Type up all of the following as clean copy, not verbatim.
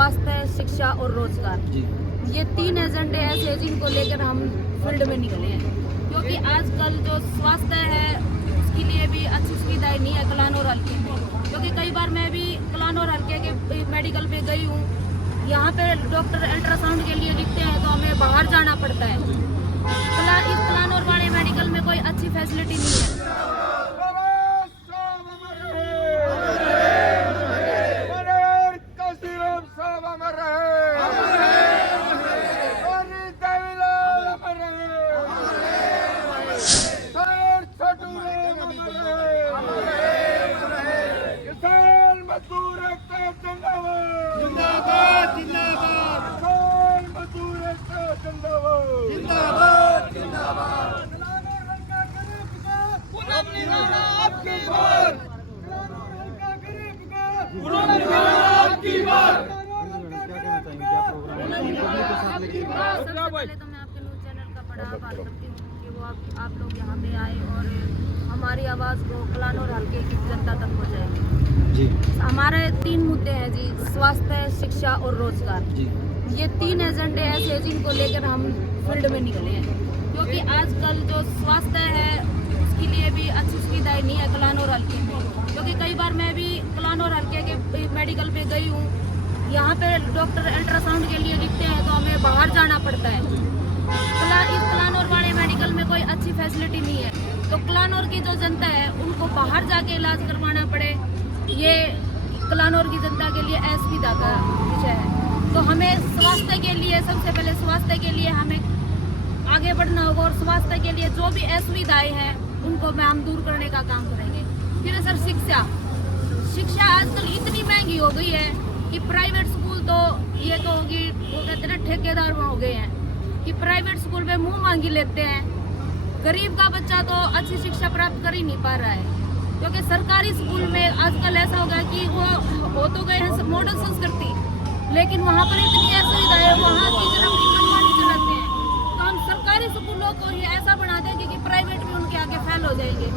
स्वास्थ्य, शिक्षा और रोजगार, ये 3 एजेंडे ऐसे जिनको लेकर हम फील्ड में निकले हैं। क्योंकि आजकल जो स्वास्थ्य है उसके लिए भी अच्छी सुविधाएं नहीं है कलानौर हल्के में। क्योंकि कई बार मैं भी कलानौर हल्के के मेडिकल पे गई हूँ, यहाँ पे डॉक्टर अल्ट्रासाउंड के लिए लिखते हैं तो हमें बाहर जाना पड़ता है। इस कलानौर वाले मेडिकल में कोई अच्छी फैसिलिटी नहीं है। पहले तो मैं आपके न्यूज़ चैनल का बड़ा आभार करती हूँ कि वो आप लोग यहाँ पे आए और हमारी आवाज़ को कलानौर हल्के की जनता तक पहुँचाएंगे जी। हमारे 3 मुद्दे हैं जी, स्वास्थ्य, शिक्षा और रोजगार। ये 3 एजेंडे ऐसे जिनको लेकर हम फील्ड में निकले हैं। क्योंकि आजकल जो स्वास्थ्य है उसके लिए भी अच्छी सुविधाएं नहीं है कलानौर हल्के में। क्योंकि कई बार मैं भी कलानौर हल्के के मेडिकल पे गई हूँ, यहाँ पे डॉक्टर अल्ट्रासाउंड के लिए लिखते हैं तो हमें बाहर जाना पड़ता है। इस कलानौर वाले मेडिकल में कोई अच्छी फैसिलिटी नहीं है, तो कलानौर की जो जनता है उनको बाहर जाके इलाज करवाना पड़े, ये कलानौर की जनता के लिए असुविधा का विषय है। तो हमें स्वास्थ्य के लिए, सबसे पहले स्वास्थ्य के लिए हमें आगे बढ़ना होगा और स्वास्थ्य के लिए जो भी असुविधाएं हैं उनको हम दूर करने का काम करेंगे। फिर सर शिक्षा आजकल इतनी महंगी हो गई है कि प्राइवेट स्कूल तो ये तो होगी, वो कहते हैं ना ठेकेदार हो गए हैं कि प्राइवेट स्कूल में मुंह मांगी लेते हैं। गरीब का बच्चा तो अच्छी शिक्षा प्राप्त कर ही नहीं पा रहा है। क्योंकि सरकारी स्कूल में आजकल ऐसा हो गया कि वो हो तो गए हैं मॉडर्न संस्कृति, लेकिन वहाँ पर इतनी असुविधाएं, वहाँ टीचर अपनी मनमानी चलाते हैं। तो हम सरकारी स्कूलों को ही ऐसा बना देंगे कि प्राइवेट भी उनके आगे फेल हो जाएंगे।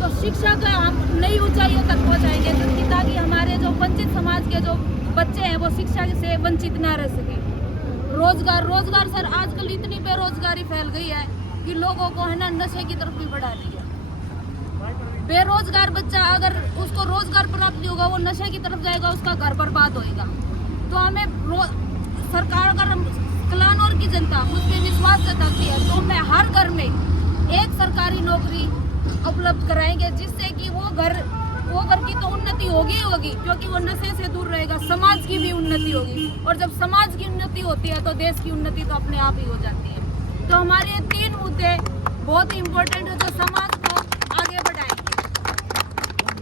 तो शिक्षा का हम नई ऊंचाइयों तक पहुँचाएंगे ताकि हमारे जो वंचित समाज के जो बच्चे हैं वो शिक्षा से वंचित ना रह सके। रोजगार सर आजकल इतनी बेरोजगारी फैल गई है कि लोगों को है ना नशे की तरफ भी बढ़ा रही है। बेरोजगार बच्चा अगर उसको रोजगार प्राप्त नहीं होगा वो नशे की तरफ जाएगा, उसका घर बर्बाद होएगा। तो हमें सरकार, अगर कलानौर की जनता मुझ पर विश्वास जताती है तो मैं हर घर में एक सरकारी नौकरी उपलब्ध कराएंगे, जिससे कि वो घर की तो उन्नति होगी क्योंकि वो नशे से दूर रहेगा, समाज की भी उन्नति होगी। और जब समाज की उन्नति होती है तो देश की उन्नति तो अपने आप ही हो जाती है। तो हमारे ये 3 मुद्दे बहुत ही इम्पोर्टेंट है जो समाज को आगे बढ़ाएंगे।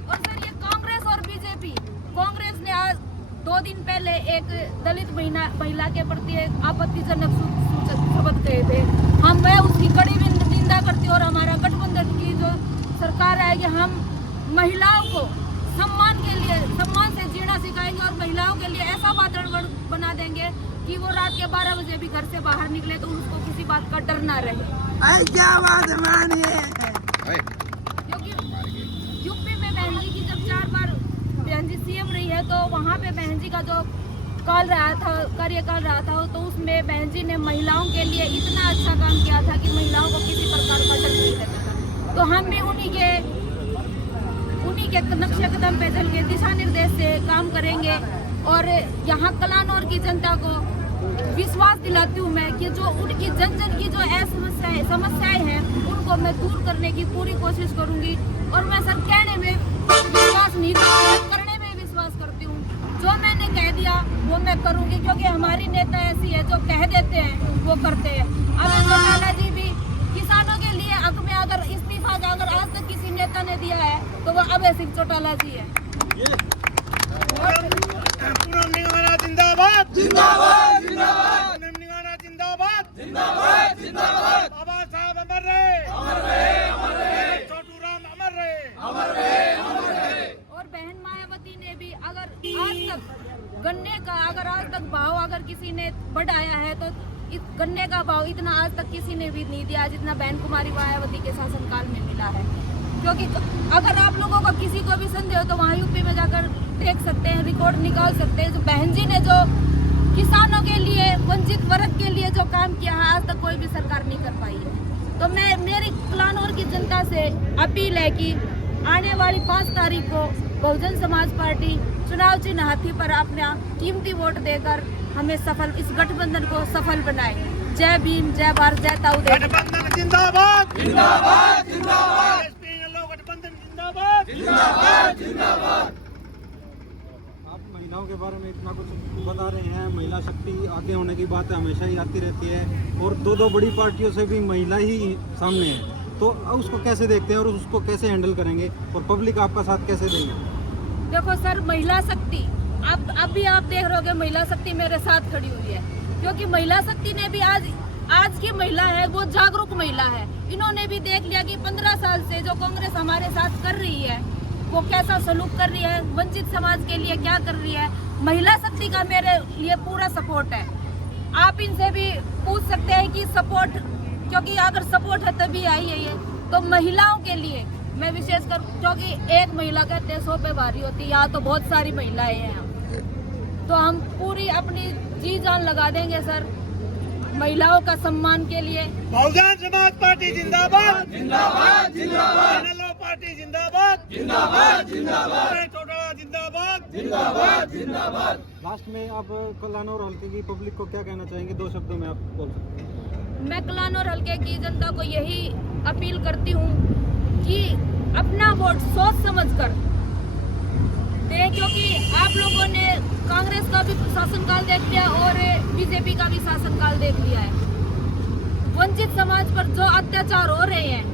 और सर ये कांग्रेस और बीजेपी, कांग्रेस ने आज 2 दिन पहले एक दलित महिला के प्रति एक आपत्तिजनक शब्द कहे थे। मैं उसकी कड़ी निंदा करती हूँ और हमारा गठबंधन की जो सरकार है कि हम महिलाओं को सम्मान से जीना सिखाएंगे और महिलाओं के लिए ऐसा वातावरण बना देंगे कि वो रात के 12 बजे भी घर से बाहर निकले तो उसको किसी बात का डर ना रहे। क्या बात है। क्योंकि यूपी में बहन जी की जब 4 बार बहन जी सीएम रही है तो वहाँ पे बहन जी का जो कार्यकाल रहा था तो उसमें बहन जी ने महिलाओं के लिए इतना अच्छा काम किया था कि महिलाओं को किसी प्रकार का डर नहीं लगता था। तो हम भी उन्हीं के नक्शे कदम पे चल के दिशा निर्देश से काम करेंगे। और यहाँ कलानौर की जनता को विश्वास दिलाती हूँ मैं कि जो उनकी जन की जो समस्याएं हैं उनको मैं दूर करने की पूरी कोशिश करूँगी। और मैं सर कहने में विश्वास नहीं करने में विश्वास करती हूँ। जो मैंने कह दिया वो मैं करूँगी, क्योंकि हमारी नेता ऐसी है जो कह देते हैं वो करते हैं। अगर चौटाला जी भी किसानों के लिए हक में अगर इस्तीफा का अगर आज तक किसी नेता ने दिया है तो वो अभय सिंह चौटाला जी है। जिंदाबाद जिंदाबाद जिंदाबाद जिंदाबाद। बाबा साहब अमर रहे, छोटू राम अमर रहे। और बहन मायावती ने भी अगर आज तक गन्ने का आज तक भाव अगर किसी ने बढ़ाया है तो गन्ने का भाव इतना आज तक किसी ने भी नहीं दिया जितना बहन कुमारी मायावती के शासनकाल में मिला है। क्योंकि अगर आप लोगों का किसी को भी संदेह हो तो वहाँ यूपी में जाकर देख सकते हैं, रिकॉर्ड निकाल सकते हैं। जो बहन जी ने जो किसानों के लिए, वंचित वर्ग के लिए जो काम किया है आज तक कोई भी सरकार नहीं कर पाई है। तो मेरी कलानौर की जनता से अपील है कि आने वाली 5 तारीख को बहुजन समाज पार्टी चुनाव चिन्ह हाथी पर अपना कीमती वोट देकर हमें इस गठबंधन को सफल बनाए। जय भीम, जय भारत, जय ताऊ देश। गठबंधन जिंदाबाद जिंदाबाद जिंदाबाद, गठबंधन जिंदाबाद जिंदाबाद जिंदाबाद। आप महिलाओं के बारे में इतना कुछ बता रहे हैं, महिला शक्ति आगे होने की बात हमेशा ही आती रहती है और दो बड़ी पार्टियों से भी महिला ही सामने है, तो उसको कैसे देखते हैं और उसको कैसे हैंडल करेंगे और पब्लिक आपका साथ कैसे देंगे? देखो सर, महिला शक्ति अभी आप देख रहे होगे, महिला शक्ति मेरे साथ खड़ी हुई है, क्योंकि महिला शक्ति ने भी आज की महिला है वो जागरूक महिला है। इन्होंने भी देख लिया कि 15 साल से जो कांग्रेस हमारे साथ कर रही है वो कैसा सलूक कर रही है, वंचित समाज के लिए क्या कर रही है। महिला शक्ति का मेरे लिए पूरा सपोर्ट है। आप इनसे भी पूछ सकते हैं कि सपोर्ट, क्योंकि अगर सपोर्ट है तभी आई है ये। तो महिलाओं के लिए मैं विशेषकर, क्योंकि एक महिला कहते हैं 100 पे भारी होती है, यहाँ तो बहुत सारी महिलाएं हैं, तो हम पूरी अपनी जी जान लगा देंगे सर महिलाओं का सम्मान के लिए। बहुजन समाज पार्टी जिंदाबाद जिंदाबाद जिंदाबाद, इनेलो पार्टी जिंदाबाद जिंदाबाद जिंदाबाद, चौटाला जिंदाबाद जिंदाबाद जिंदाबाद। लास्ट में आप कलानौर हल्के की पब्लिक को क्या कहना चाहेंगे? 2 शब्दों में आप बोल सकते हैं। मैं कलानौर हल्के की जनता को यही अपील करती हूँ कि अपना वोट सोच समझ कर दें, क्योंकि आप लोगों ने कांग्रेस का भी शासनकाल देख लिया और बीजेपी का भी शासनकाल देख लिया है। वंचित समाज पर जो अत्याचार हो रहे हैं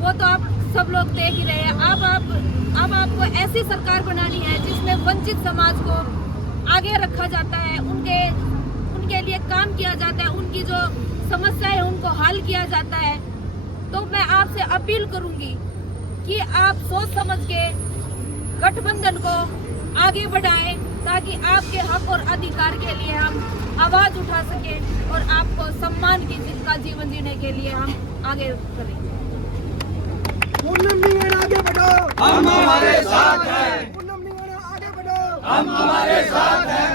वो तो आप सब लोग देख ही रहे हैं। अब आपको ऐसी सरकार बनानी है जिसमें वंचित समाज को आगे रखा जाता है, उनके लिए काम किया जाता है, उनकी जो समस्या है उनको हल किया जाता है। तो मैं आपसे अपील करूंगी कि आप सोच समझ के गठबंधन को आगे बढ़ाएं, ताकि आपके हक और अधिकार के लिए हम आवाज उठा सकें और आपको सम्मान की का जीवन जीने के लिए हम आगे करें। आगे बढ़ो, हम हमारे साथ हैं। आगे बढ़ो, हम हमारे साथ हैं।